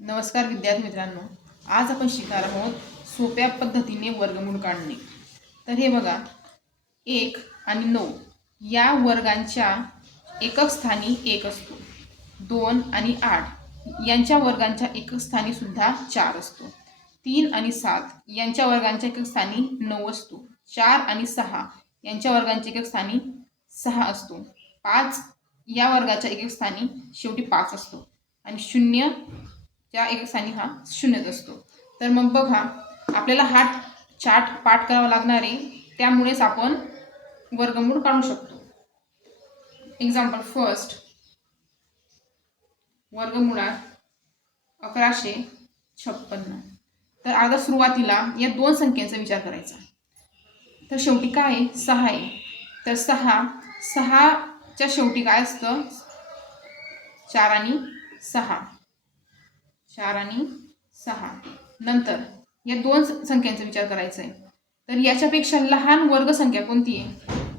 नमस्कार विद्यार्थी मित्रांनो, आज आपण शिकणार आहोत सोप्या पद्धतीने वर्गमूळ काढणे। तर हे बघा, 1 आणि 9 या वर्गांच्या एकक स्थानी 1 असतो। 2 आणि 8 यांच्या वर्गांच्या एकक स्थानी सुद्धा 4 असतो। 3 आणि 7 यांच्या वर्गांच्या एकक स्थानी 9 असतो। 4 आणि 6 यांच्या वर्गांच्या एकक स्थानी 6 असतो। 5 या वर्गाच्या एकक स्थानी शेवटी 5 असतो आणि 0 या एकक स्थानी हा 0 असतो। तर मग बघा, आपल्याला हा चार्ट पाठ करावा लागणार आहे, त्यामुळेच आपण वर्गमूळ काढू शकतो। एक्झाम्पल फर्स्ट, वर्गमुळात 1156। तर आता सुरुवातीला या दोन संख्यांचा विचार करायचा। तर शेवटी काय आहे? 6 आहे। तर 6 च्या शेवटी काय असतं? 4 आणि 6, 4 आणि 6। नंतर या दोन संख्यांचा विचार करायचा आहे। तर याच्यापेक्षा लहान वर्गसंख्या कोणती आहे?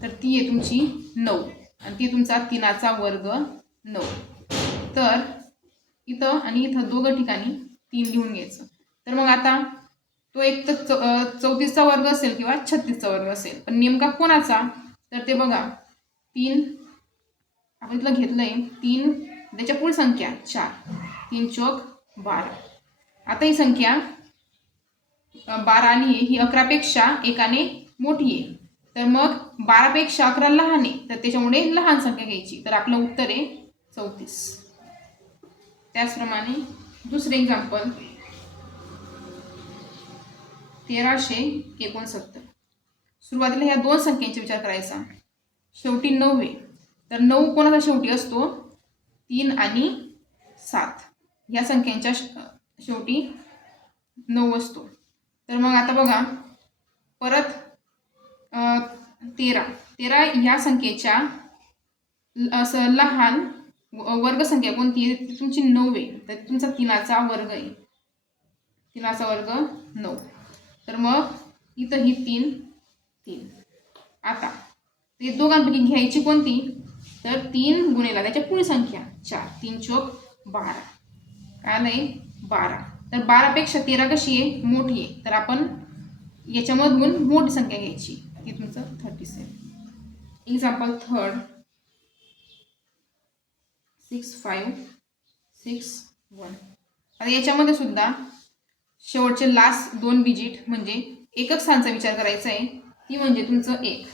तर ती आहे तुमची 9 आणि ती तुमचा 3चा वर्ग 9। तर इथं आणि इथं दोघं ठिकाणी 3 लिहून घ्यायचं। तर मग आता तो एक तर 34चा वर्ग असेल किंवा 36चा वर्ग असेल, पण नेमका कोणाचा? तर ते बघा, 3 आपण इथलं घेतलंय 3, त्याच्या पुढे संख्या 4, 3 चौक 12। आता ही संख्या 12 आली आहे, ही 11पेक्षा 1 मोठी आहे। तर मग 12पेक्षा 11 लहान आहे, तर त्याच्यामुळे लहान संख्या घ्यायची। तर आपलं उत्तर आहे 34। त्याचप्रमाणे दुसरे एक्झाम्पल, 1369। सुरुवातीला ह्या दोन संख्यांचा विचार करायचा। शेवटी 9 आहे, तर 9 कोणाचा शेवटी असतो? 3 आणि 7 या संख्यांच्या शेवटी 9 असतो। तर मग आता बघा, परत 13 या संख्येच्या असं लहान वर्गसंख्या कोणती आहे? ती तुमची 9 आहे, तर तुमचा 3चा वर्ग आहे, 3चा वर्ग 9। तर मग इथं ही 3। आता ते दोघांपैकी घ्यायची कोणती? तर 3 गुणिले त्याच्या पुढील संख्या 4, 3 चौक 12, काय आलंय? 12। तर 12पेक्षा 13 कशी आहे? मोठी आहे। तर आपण याच्यामधून मोठी संख्या घ्यायची, ती तुमचं 37। Example third, 6561। आता याच्यामध्ये सुद्धा शेवटचे लास्ट 2 डिजिट म्हणजे एकक स्थानचा विचार करायचा आहे, ती म्हणजे तुमचं 1।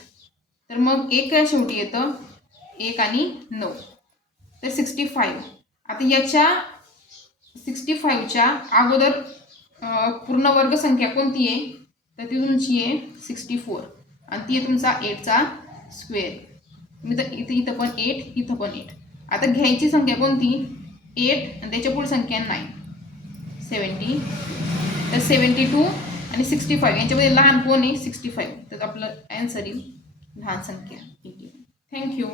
तर मग 1 या शेवटी येतं 1 आणि 9, तर 65। आता याच्या 65च्या अगोदर पूर्ण वर्गसंख्या कोणती आहे? तर ती तुमची आहे 64 आणि ती आहे तुमचा 8चा स्क्वेअर। इथं पण 8, इथं पण 8। आता घ्यायची संख्या कोणती? 8 आणि त्याच्या पुढे संख्या 9, 70। तर 72 आणि 65 यांच्यामध्ये लहान कोण आहे? 65। तर आपलं आन्सर येईल लहान संख्या 80। थँक्यू।